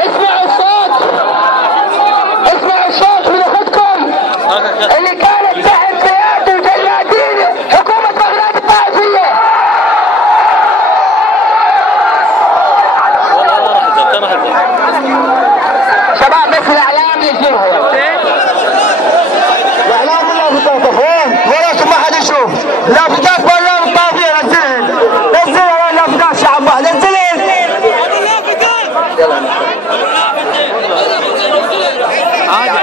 اسمعوا الصوت، اسمعوا الصوت من اخوتكم اللي كانت تحت قيادة وجلادين حكومة بغداد الطائفية. شباب بس الاعلام يجيبها الاعلام كلها في الطائفيين ولا ما حد يشوف لافتات بغداد الطائفية. نزلها لافتات شعب الله، نزلها عادي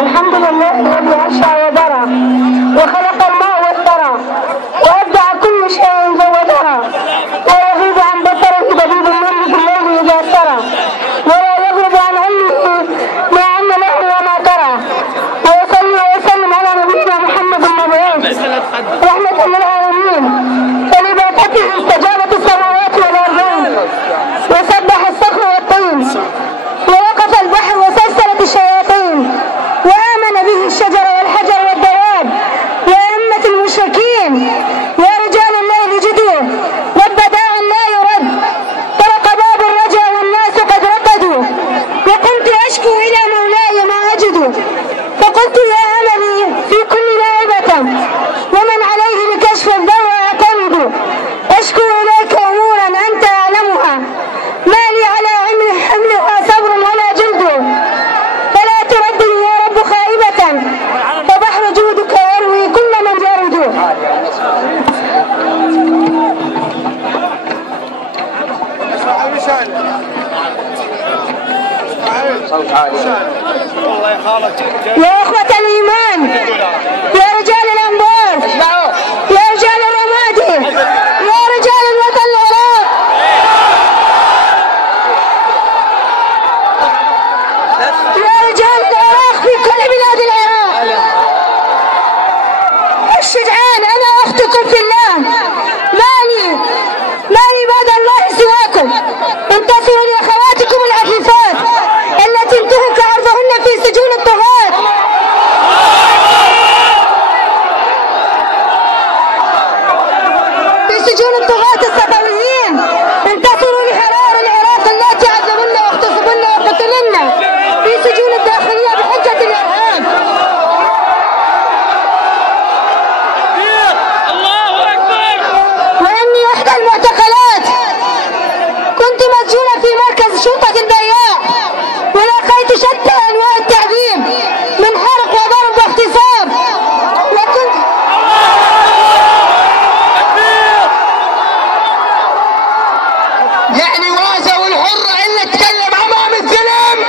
الحمد لله الذي عشى وبرى وخلق الماء والثرى وابدع كل شيء زودها، لا يغيب عن بصره دبيب النمل في الليل اذا سرى، ولا يغيب عن علمه ما عم له وما ترى. ويصلي ويسلم على نبينا محمد المبعوث رحمة للعالمين، فلبعثته استجابت السماوات والارضين وسبح الصخر والطين ووقف البحر وسلسلت الشياطين، وآمن به الشجر والحجر والدواب وأئمة المشركين. يا رجال الليل جدوا رب داع لا يرد، طرق باب الرجا والناس قد رقدوا، وقمت أشكو إلى مولاي ما أجد، فقلت يا أملي في كل نائبة ومن عليه لكشف الضوء أعتمد، أشكو إليك أمورا أنت أعلمها ما لي على حملها صبر ولا جلد، فلا تردني يا رب خائبة فبحر جودك يروي كل من جرد. يا إخوة الإيمان، يا رجال الأنبار، يا رجال الرمادي، يا رجال الوطن العراق، يا رجال العراق في كل بلاد العراق، الشجعان أنا أختكم في الله، مالي بعد الله سواكم، انتصروا لأخواتكم العفيفات التي انتهك عرضهن في سجون الطغاة. في سجون الطغاة الصفويين، انتصروا لحرار العراق التي عذبن واغتصبن وقتلن في سجون الداخلية بحجة الإرهاب. الله أكبر. وإني إحدى المعتقلات كنت مسجونة في مركز شرطة البياع، ولاقيت شتى أنواع التعذيب من حرق وضرب واغتصاب، وكنت يعني وازة والحرة إلا تكلم أمام الظلم.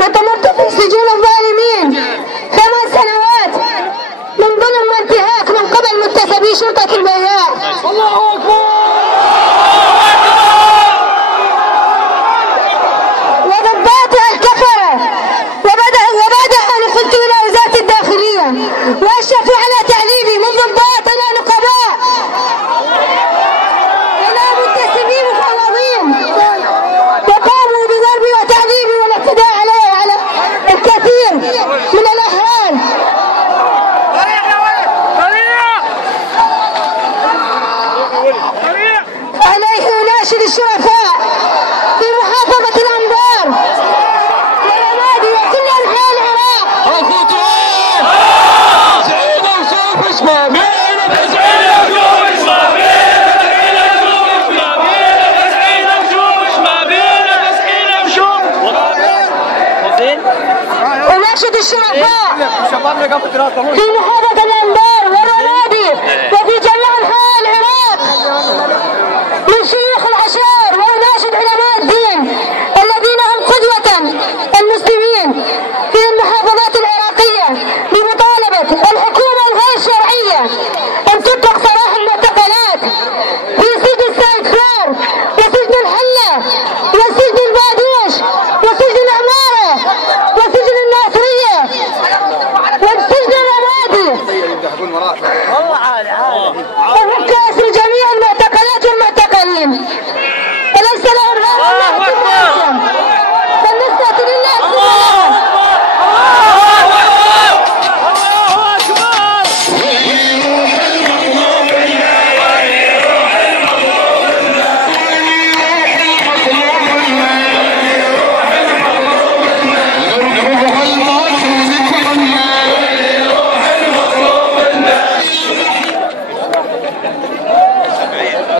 وتمرت في سجون الظالمين 8 سنوات من ظلم وانتهاك من قبل مكتسبي شرطة البياع. الله أكبر. وضباطها الكفرة، وبعدها نقلت إلى وزارة الداخلية وأشرفوا على تعذيبي من ضباط إلى نقباء إلى متسمين مفوضين، وقاموا بضربي وتعذيبي والاعتداء علي على الكثير من الأهوال. عليه يناشد الشرفاء في محافظة الأنبار والرمادي وكل أنحاء العراق. أناشد الشرفاء في محافظة